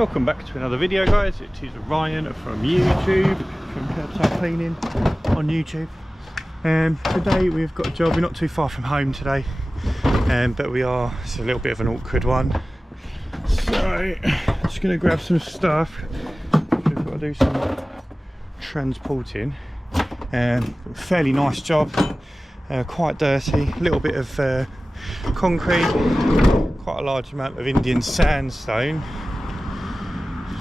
Welcome back to another video, guys. It is Ryan from YouTube, from Kirbside Cleaning on YouTube. Today we've got a job. We're not too far from home today, but it's a little bit of an awkward one. So just going to grab some stuff. We've got to do some transporting. Fairly nice job, quite dirty, a little bit of concrete, quite a large amount of Indian sandstone.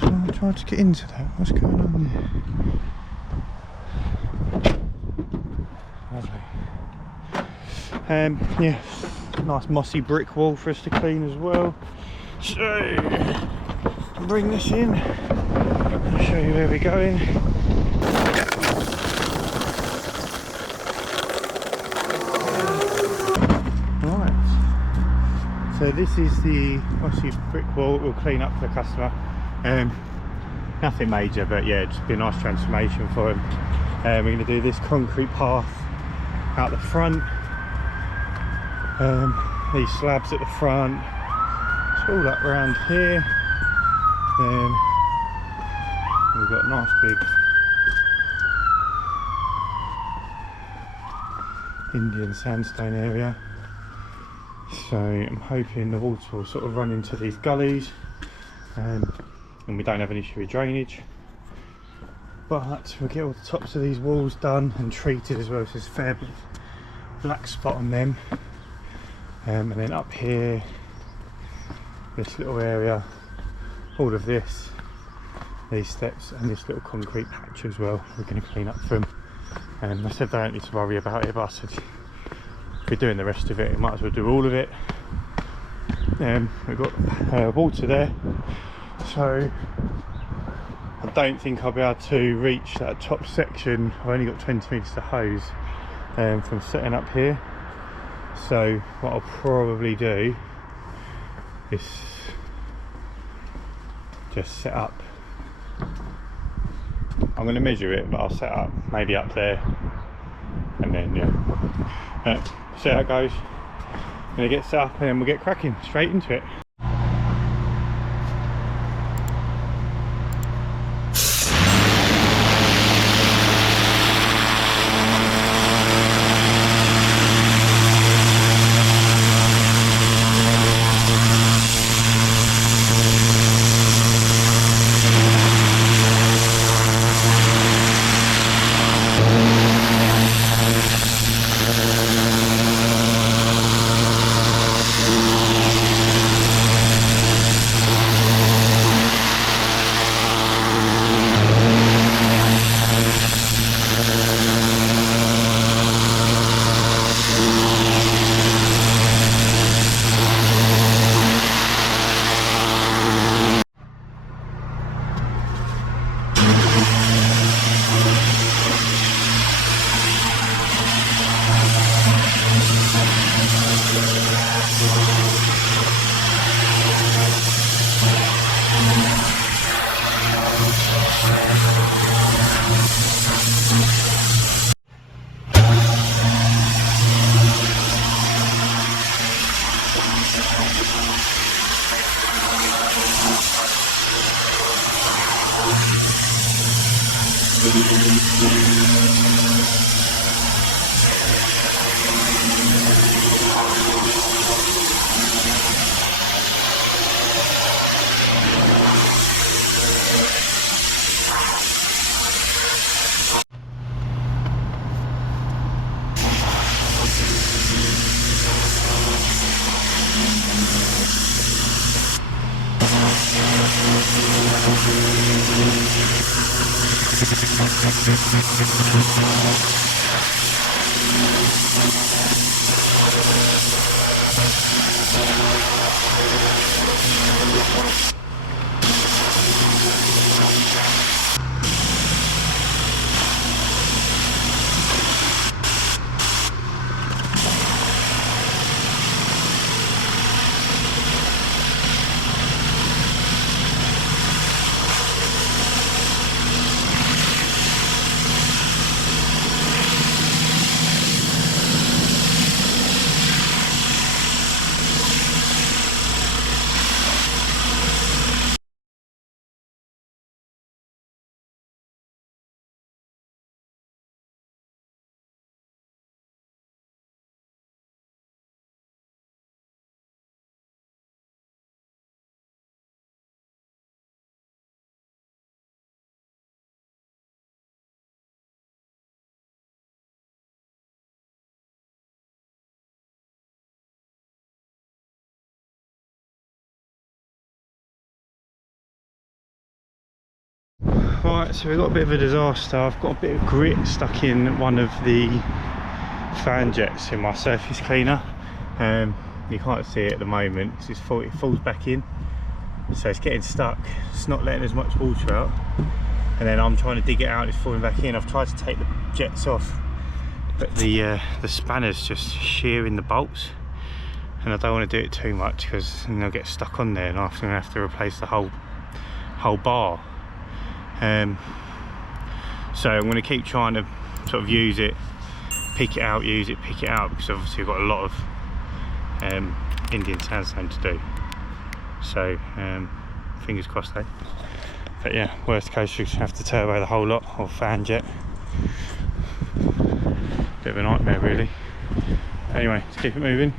So I'm trying to get into that. What's going on there? Lovely. Yeah, nice mossy brick wall for us to clean as well. So bring this in. I'll show you where we're going. Right. So this is the mossy brick wall we'll clean up for the customer. Nothing major, but yeah, just be a nice transformation for him. We're going to do this concrete path out the front, these slabs at the front, it's all up around here. Then we've got a nice big Indian sandstone area. So I'm hoping the water will sort of run into these gullies. And we don't have an issue with drainage, but we'll get all the tops of these walls done and treated as well, so there's a fair bit of black spot on them. And then up here, this little area, all of this, these steps and this little concrete patch as well, we're going to clean up for them. And I said they don't need to worry about it, but I said if we're doing the rest of it, we might as well do all of it. We've got water there, so I don't think I'll be able to reach that top section. I've only got 20 metres to hose from setting up here. So what I'll probably do is just set up. I'm going to measure it, but I'll set up maybe up there, and then yeah, see how it goes. I'm going to get set up and then we'll get cracking straight into it. Right, so we've got a bit of a disaster. I've got a bit of grit stuck in one of the fan jets in my surface cleaner. You can't see it at the moment because it falls back in, so it's getting stuck. It's not letting as much water out, and then I'm trying to dig it out, it's falling back in. I've tried to take the jets off, but the spanner's just shearing the bolts, and I don't want to do it too much because then they'll get stuck on there and I'm going to have to replace the whole bar. So I'm going to keep trying to sort of use it, pick it out, use it, pick it out, because obviously we've got a lot of Indian sandstone to do. So fingers crossed though. But yeah, worst case you have to turbo the whole lot, or fan jet. Bit of a nightmare really. Anyway, let's keep it moving.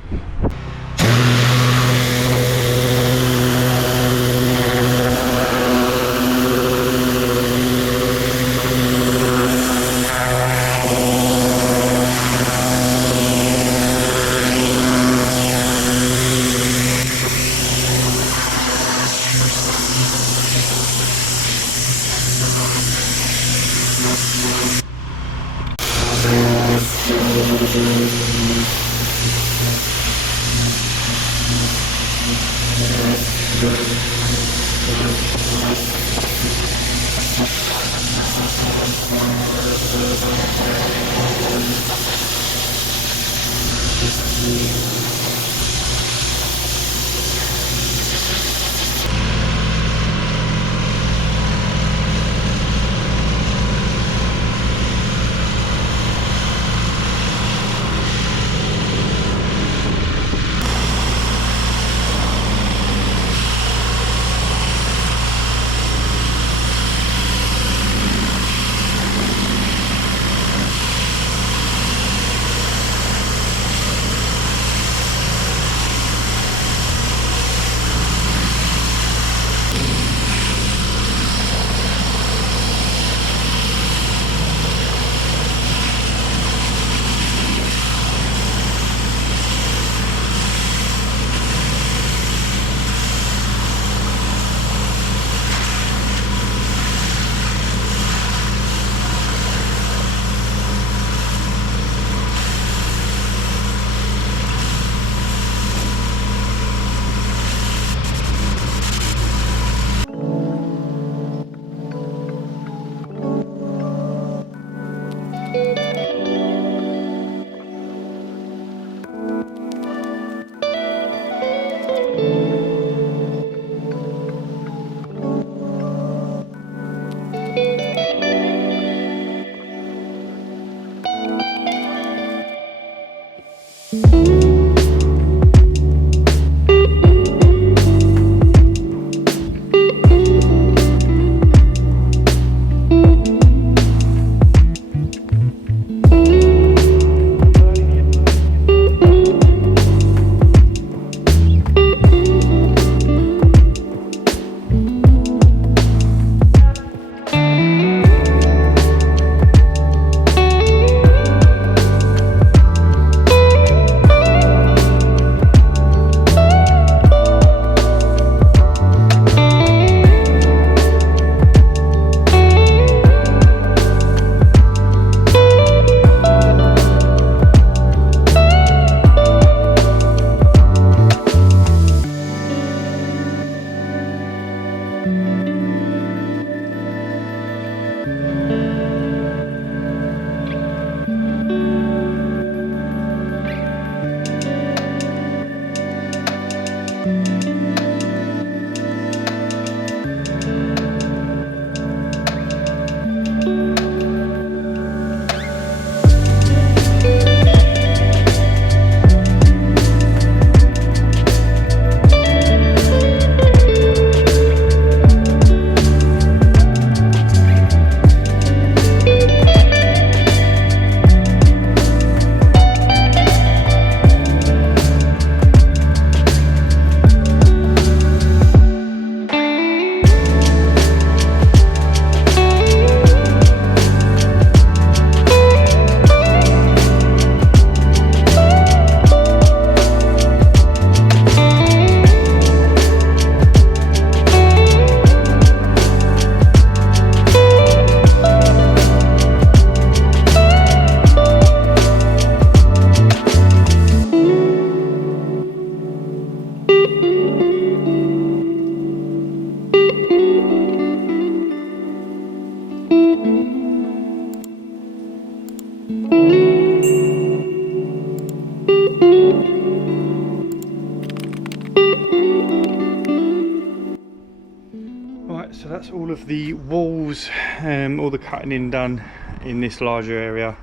of the walls, all the cutting in done in this larger area.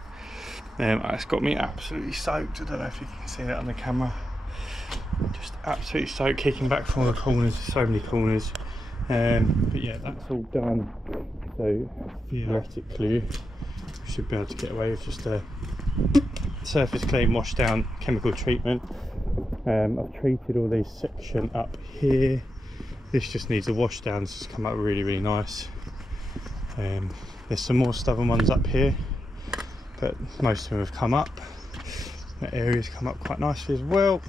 It's got me absolutely soaked. I don't know if you can see that on the camera. Just absolutely soaked, kicking back from all the corners, so many corners. But yeah, that's all done. So theoretically, we should be able to get away with just a surface clean, wash down, chemical treatment. I've treated all this section up here. This just needs a wash down. This has come out really, really nice. There's some more stubborn ones up here, but most of them have come up. That area's come up quite nicely as well.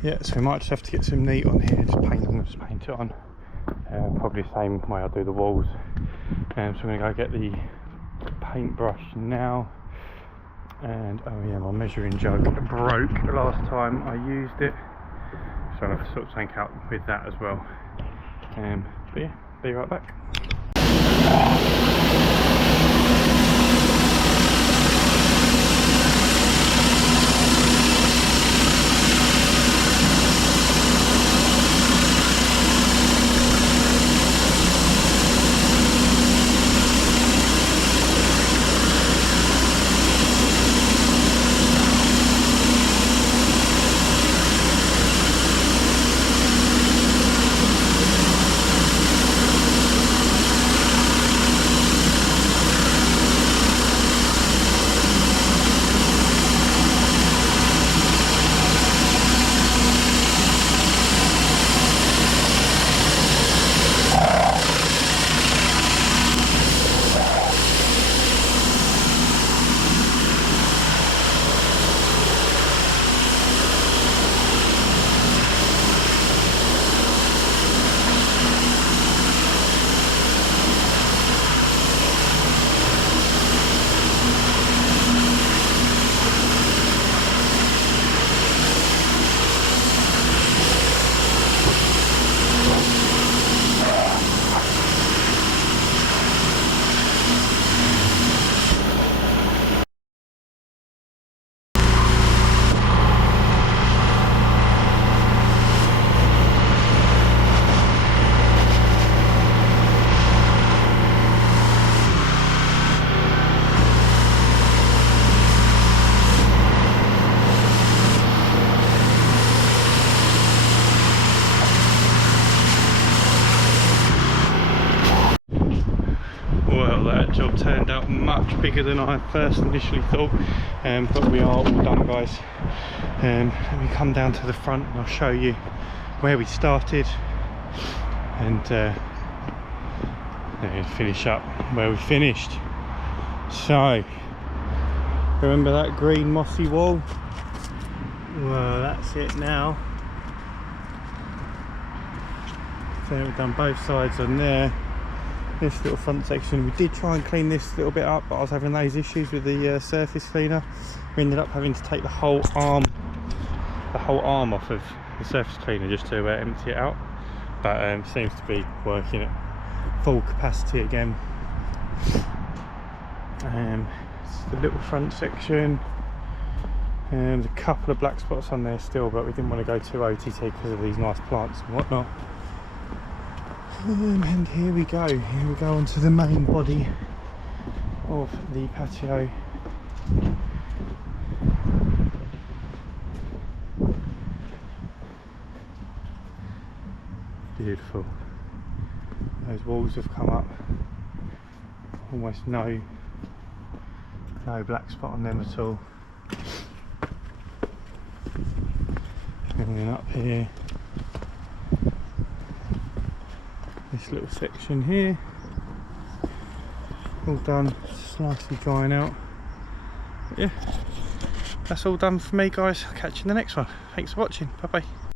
Yeah, so we might just have to get some neat on here. Just paint. I'm going to just paint it on. Probably the same way I do the walls. So I'm going to go get the paintbrush now. And oh yeah, my measuring jug broke last time I used it, so I'm going to sort something out with that as well. But yeah, be right back. That job turned out much bigger than I first initially thought, but we are all done, guys. Let me come down to the front and I'll show you where we started and finish up where we finished. So remember that green mossy wall? Well, that's it now. So we've done both sides on there. This little front section, we did try and clean this little bit up, but I was having those issues with the surface cleaner. We ended up having to take the whole arm off of the surface cleaner just to empty it out, but seems to be working at full capacity again. It's the little front section, and a couple of black spots on there still, but we didn't want to go too OTT because of these nice plants and whatnot. And here we go onto the main body of the patio. Beautiful. Those walls have come up, almost no black spot on them at all. And then up here, this little section here, all done, just nicely drying out. But yeah, that's all done for me, guys. I'll catch you in the next one. Thanks for watching. Bye bye.